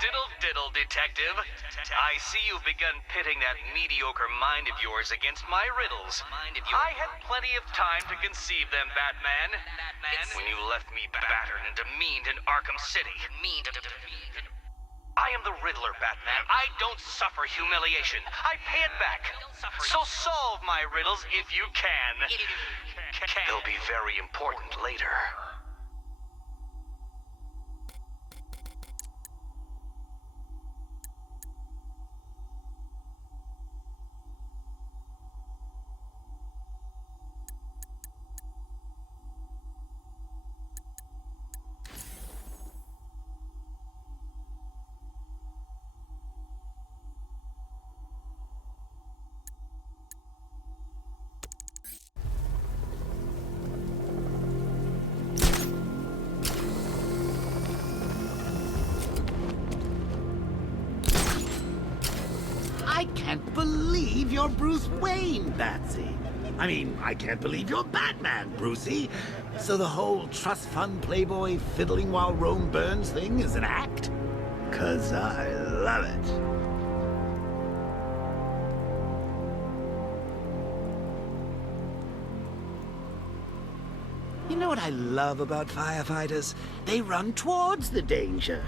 diddle diddle, detective. I see you've begun pitting that mediocre mind of yours against my riddles. I had plenty of time to conceive them, Batman. When you left me battered and demeaned in Arkham City. I am the Riddler, Batman. I don't suffer humiliation. I pay it back. So solve my riddles if you can. They'll be very important later. I can't believe you're Bruce Wayne, Batsy. I mean, I can't believe you're Batman, Brucey. So the whole trust fund playboy fiddling while Rome burns thing is an act? 'Cause I love it. You know what I love about firefighters? They run towards the danger.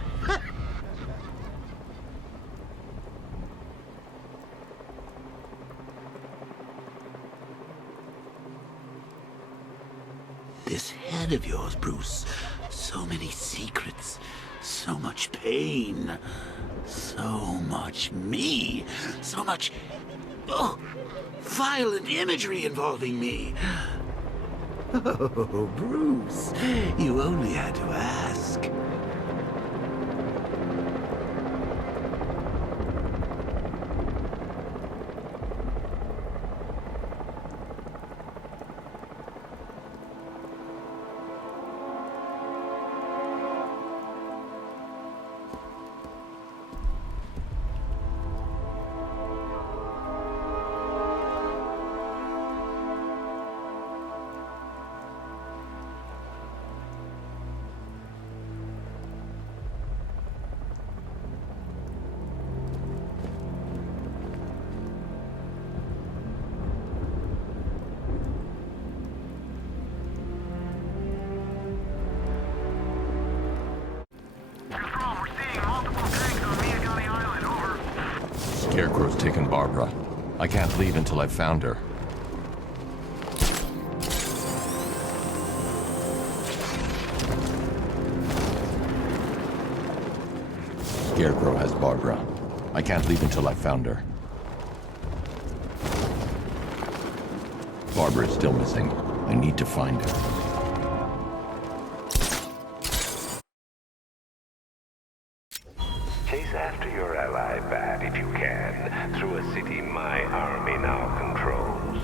This head of yours, Bruce. So many secrets. So much pain. So much me. So much... oh, violent imagery involving me. Oh, Bruce, you only had to ask. Scarecrow's taken Barbara. I can't leave until I've found her. Scarecrow has Barbara. I can't leave until I've found her. Barbara is still missing. I need to find her. Chase after your ally, Bat, if you can, through a city my army now controls.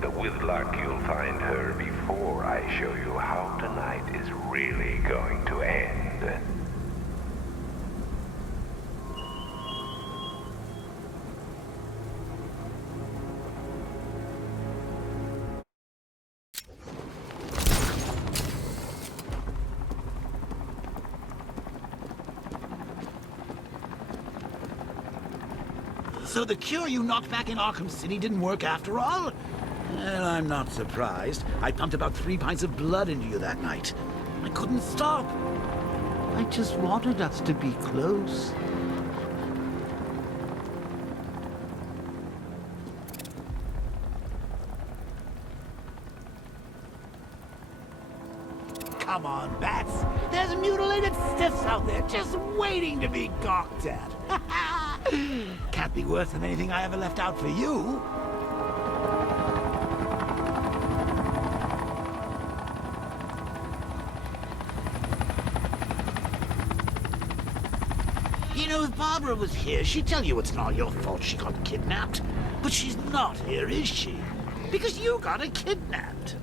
But with luck, you'll find her before I show you how tonight is really going to end. So the cure you knocked back in Arkham City didn't work after all? Well, I'm not surprised. I pumped about 3 pints of blood into you that night. I couldn't stop. I just wanted us to be close. Come on, Bats. There's mutilated stiffs out there just waiting to be gawked at. Can't be worse than anything I ever left out for you. You know, if Barbara was here, she'd tell you it's not your fault she got kidnapped. But she's not here, is she? Because you got her kidnapped.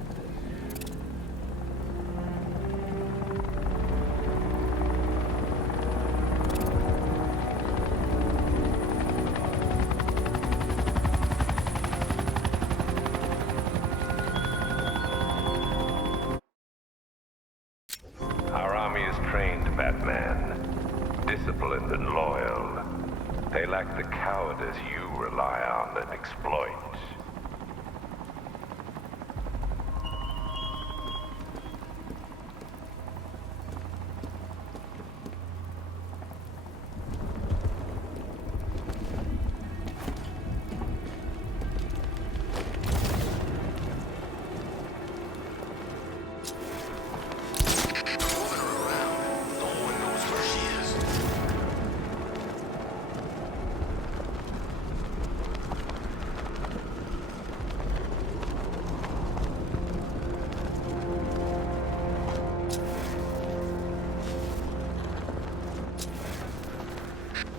Our army is trained, Batman. disciplined and loyal. They lack the cowardice you rely on and exploit.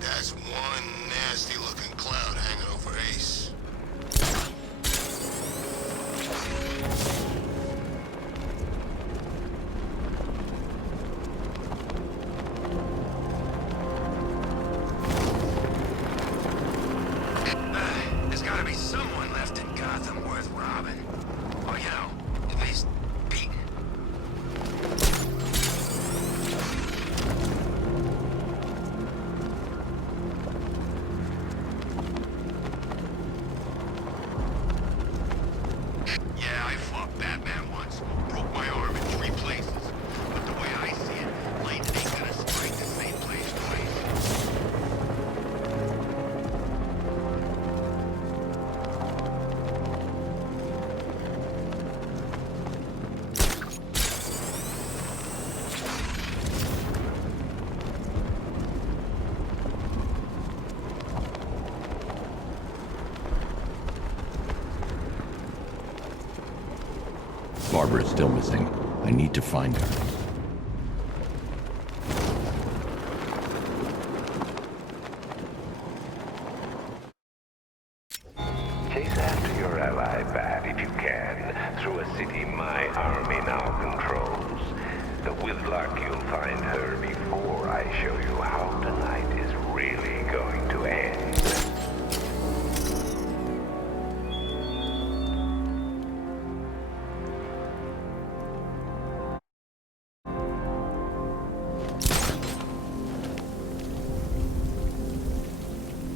That's one nasty-looking cloud hanging over Ace. There's gotta be someone left in Gotham worth robbing. Or, you know, at least beating. Yeah, I fought Batman once. Broke my arm in 3 places. But the way I see it, lightning ain't gonna strike the same place twice. Barbara is still missing. I need to find her. Chase after your ally, Bat, if you can, through a city my army now controls. With luck, you'll find her before I show you how tonight is really going to end.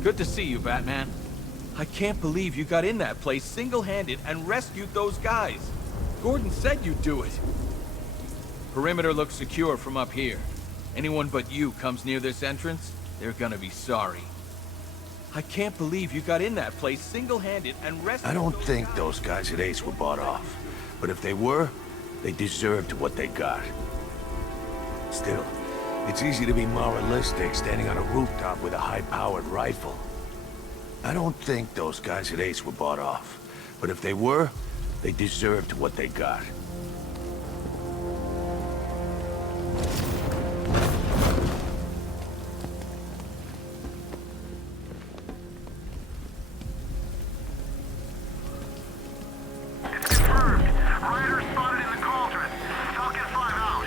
Good to see you, Batman. I can't believe you got in that place single-handed and rescued those guys. Gordon said you'd do it. Perimeter looks secure from up here. Anyone but you comes near this entrance, they're gonna be sorry. I can't believe you got in that place single-handed and rescued I don't those think guys. those guys at Ace were bought off. But if they were, they deserved what they got. Still, it's easy to be moralistic standing on a rooftop with a high-powered rifle. I don't think those guys at Ace were bought off. But if they were, they deserved what they got. It's confirmed. Riders spotted in the cauldron. Falcon 5 out.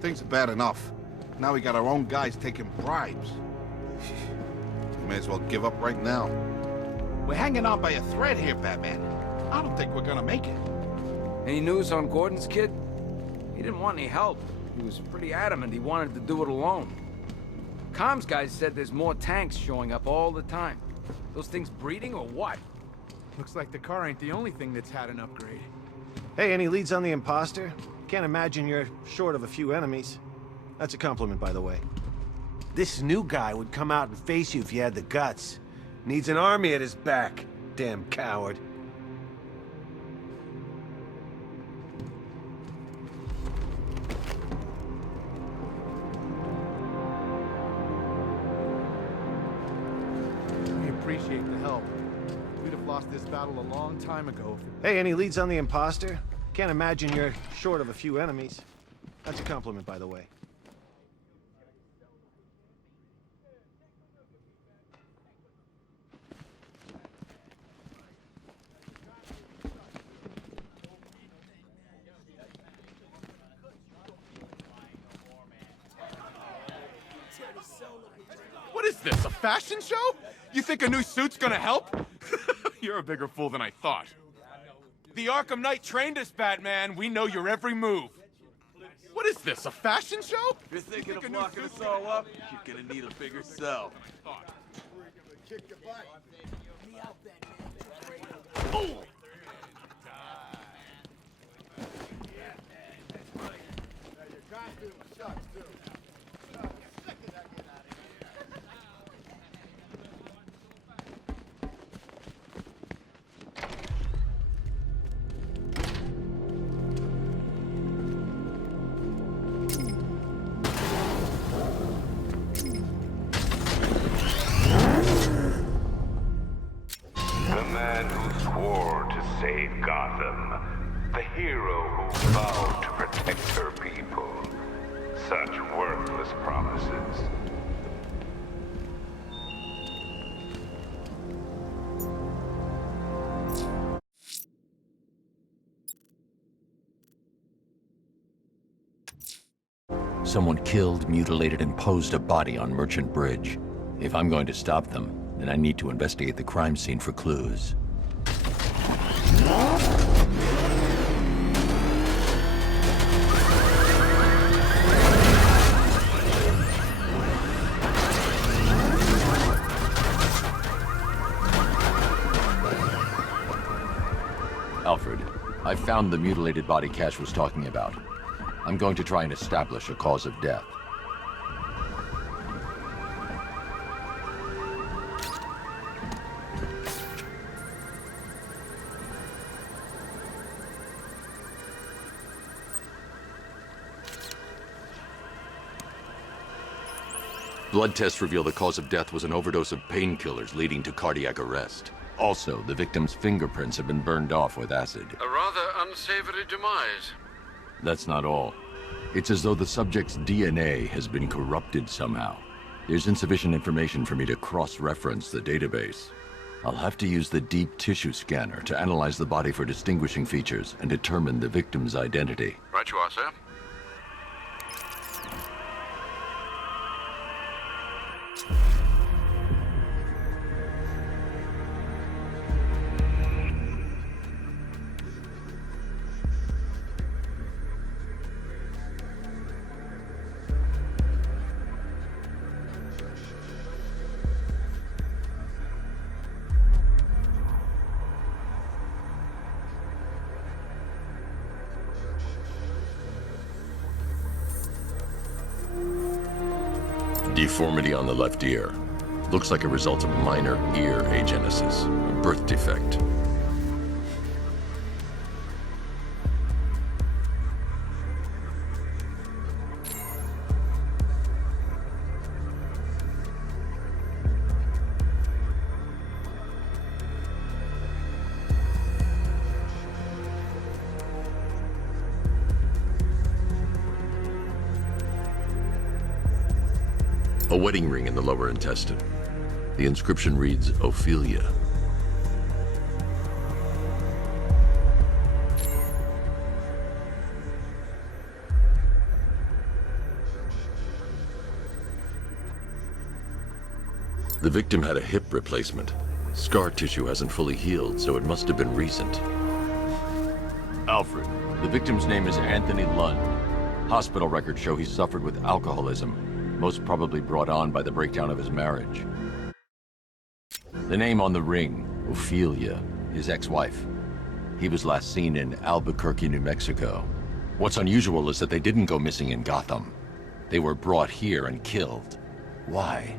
Things are bad enough. Now we got our own guys taking bribes. We may as well give up right now. We're hanging on by a thread here, Batman. I don't think we're gonna make it. Any news on Gordon's kid? He didn't want any help. He was pretty adamant he wanted to do it alone. Comms guys said there's more tanks showing up all the time. Those things breeding or what? Looks like the car ain't the only thing that's had an upgrade. Hey, any leads on the imposter? Can't imagine you're short of a few enemies. That's a compliment, by the way. This new guy would come out and face you if you had the guts. Needs an army at his back. Damn coward. We appreciate the help. We'd have lost this battle a long time ago. Hey, any leads on the imposter? Can't imagine you're short of a few enemies. That's a compliment, by the way. What is this, a fashion show? You think a new suit's gonna help? You're a bigger fool than I thought. The Arkham Knight trained us, Batman. We know your every move. What is this, a fashion show? You're thinking of locking us all up? You're gonna need a bigger cell. Oh! The man who swore to save Gotham. The hero who vowed to protect her people. Such worthless promises. Someone killed, mutilated, and posed a body on Merchant Bridge. If I'm going to stop them, then I need to investigate the crime scene for clues. Alfred, I found the mutilated body Cash was talking about. I'm going to try and establish a cause of death. Blood tests reveal the cause of death was an overdose of painkillers leading to cardiac arrest. Also, the victim's fingerprints have been burned off with acid. A rather unsavory demise. That's not all. It's as though the subject's DNA has been corrupted somehow. There's insufficient information for me to cross-reference the database. I'll have to use the deep tissue scanner to analyze the body for distinguishing features and determine the victim's identity. Right you are, sir. Deformity on the left ear. Looks like a result of minor ear agenesis, a birth defect. A wedding ring in the lower intestine. The inscription reads, Ophelia. The victim had a hip replacement. Scar tissue hasn't fully healed, so it must have been recent. Alfred, the victim's name is Anthony Lund. Hospital records show he suffered with alcoholism, most probably brought on by the breakdown of his marriage. The name on the ring, Ophelia, his ex-wife. He was last seen in Albuquerque, New Mexico. What's unusual is that they didn't go missing in Gotham. They were brought here and killed. Why?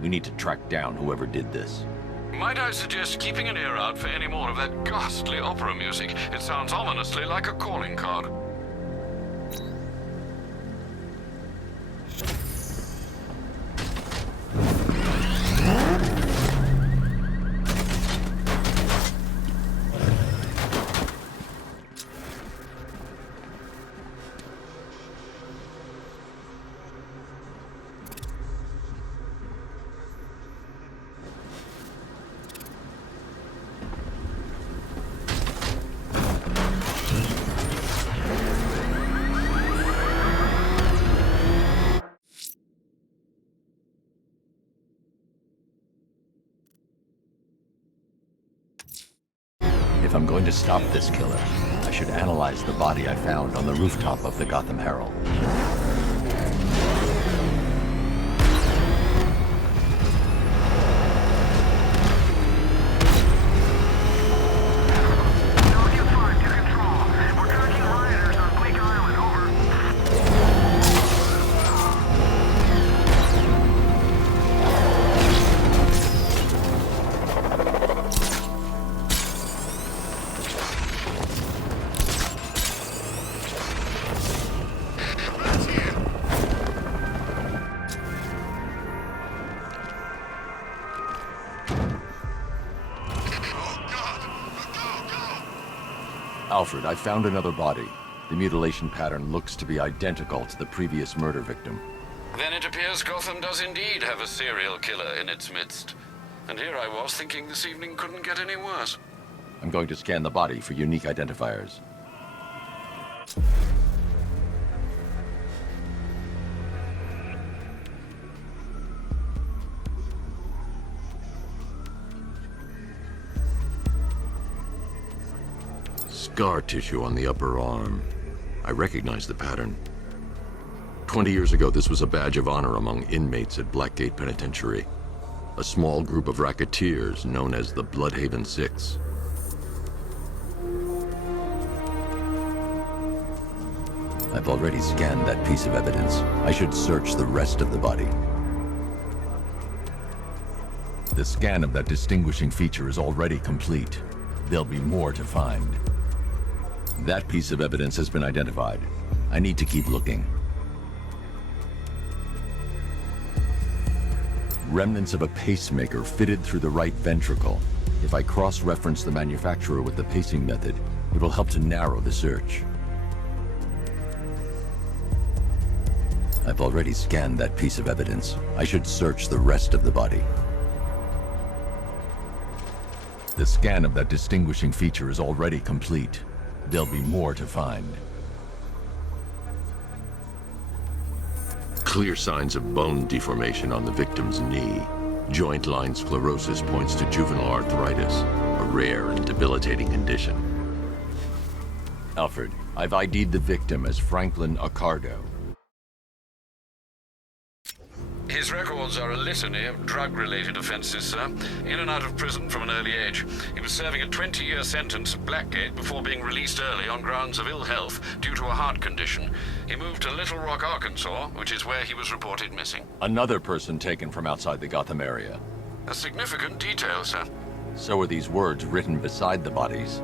We need to track down whoever did this. Might I suggest keeping an ear out for any more of that ghastly opera music? It sounds ominously like a calling card. I'm going to stop this killer, I should analyze the body I found on the rooftop of the Gotham Herald. Alfred, I found another body. The mutilation pattern looks to be identical to the previous murder victim. Then it appears Gotham does indeed have a serial killer in its midst. And here I was thinking this evening couldn't get any worse. I'm going to scan the body for unique identifiers. Scar tissue on the upper arm. I recognize the pattern. 20 years ago, this was a badge of honor among inmates at Blackgate Penitentiary. A small group of racketeers known as the Bloodhaven Six. I've already scanned that piece of evidence. I should search the rest of the body. The scan of that distinguishing feature is already complete. There'll be more to find. That piece of evidence has been identified. I need to keep looking. Remnants of a pacemaker fitted through the right ventricle. If I cross-reference the manufacturer with the pacing method, it will help to narrow the search. I've already scanned that piece of evidence. I should search the rest of the body. The scan of that distinguishing feature is already complete. There'll be more to find. Clear signs of bone deformation on the victim's knee. Joint line sclerosis points to juvenile arthritis, a rare and debilitating condition. Alfred, I've ID'd the victim as Franklin Accardo. His records are a litany of drug-related offenses, sir. In and out of prison from an early age. He was serving a 20-year sentence at Blackgate before being released early on grounds of ill health due to a heart condition. He moved to Little Rock, Arkansas, which is where he was reported missing. Another person taken from outside the Gotham area. A significant detail, sir. So are these words written beside the bodies.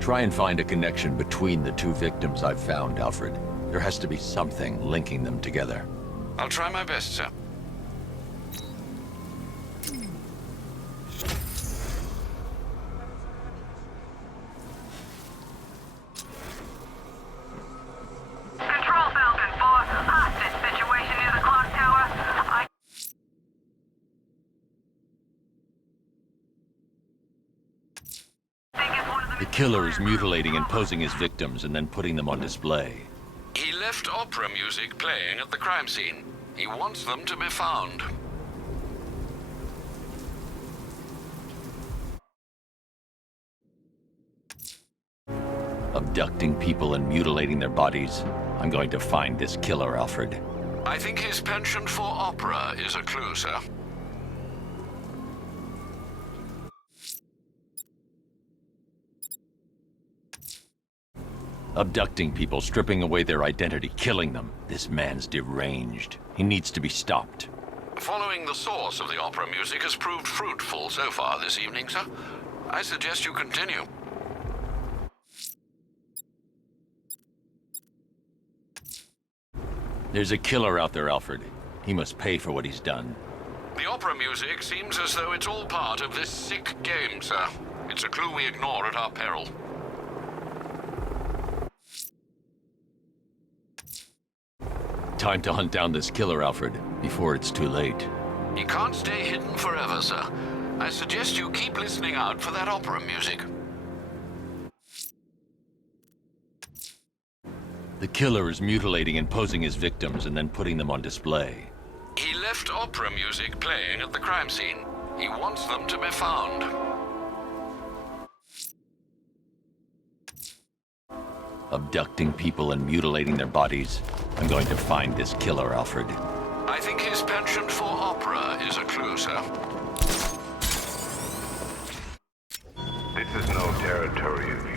Try and find a connection between the two victims I've found, Alfred. There has to be something linking them together. I'll try my best, sir. Control Falcon 4, hostage situation near the clock tower. The killer is mutilating and posing as victims and then putting them on display. He left opera music playing at the crime scene. He wants them to be found. Abducting people and mutilating their bodies. I'm going to find this killer, Alfred. I think his penchant for opera is a clue, sir. Abducting people, stripping away their identity, killing them. This man's deranged. He needs to be stopped. Following the source of the opera music has proved fruitful so far this evening, sir. I suggest you continue. There's a killer out there, Alfred. He must pay for what he's done. The opera music seems as though it's all part of this sick game, sir. It's a clue we ignore at our peril. Time to hunt down this killer, Alfred, before it's too late. He can't stay hidden forever, sir. I suggest you keep listening out for that opera music. The killer is mutilating and posing as victims and then putting them on display. He left opera music playing at the crime scene. He wants them to be found. abducting people and mutilating their bodies. I'm going to find this killer, Alfred. I think his penchant for opera is a clue, sir. This is no territory of